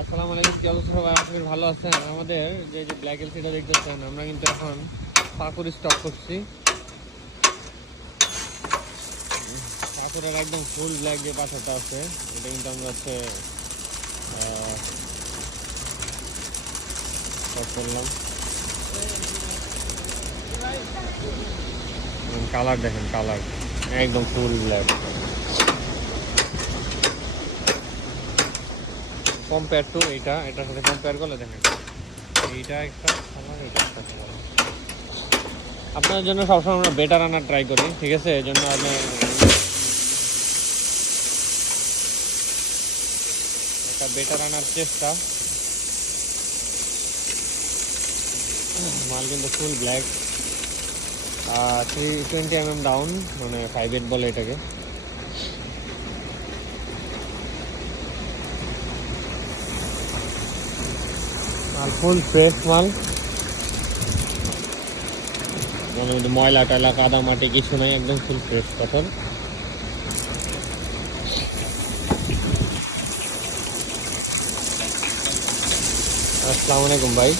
আসসালামু আলাইকুম, কি অবস্থা সবাই? আশা করি ভালো আছেন। আমাদের যে যে ব্ল্যাক এলসিটা দেখতেছেন, আমরা কিন্তু এখন পাকুড় স্টক করছি। পাকুড়ের একদম ফুল ব্ল্যাক যে পাঠাটা আছে, এটা কিন্তু আমরা হচ্ছে স্টক করলাম। কালার দেখেন, কালার একদম ফুল ব্ল্যাক। কম্পেয়ার টু এটার সাথে কম্পেয়ার করলে দেখেন, এইটা একটা কালার, এটা একটা কালার। আপনার জন্য সবসময় আমরা বেটার আনার ট্রাই করি, ঠিক আছে? এই জন্য আপনি একটা বেটার আনার চেষ্টা। মাল কিন্তু ফুল ব্ল্যাক, 320 ডাউন, মানে 5.8 বলে এটাকে। আর ফুল ফ্রেশ মাল, মানে ময়লা টয়লা কাদা মাটি কিছু নাই, একদম ফুল ফ্রেশ পাথর। আসসালামু আলাইকুম ভাই।